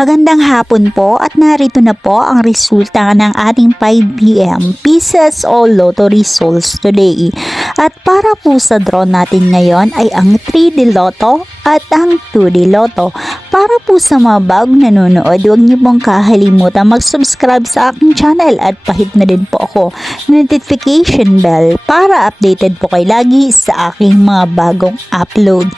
Magandang hapon po at narito na po ang resulta ng ating 5 p.m. Pieces o Lotto results today. At para po sa draw natin ngayon ay ang 3D Lotto at ang 2D Lotto. Para po sa mga bagong nanonood, huwag niyo pong kakalimutan mag-subscribe sa aking channel at pahit na din po ako notification bell para updated po kayo lagi sa aking mga bagong upload.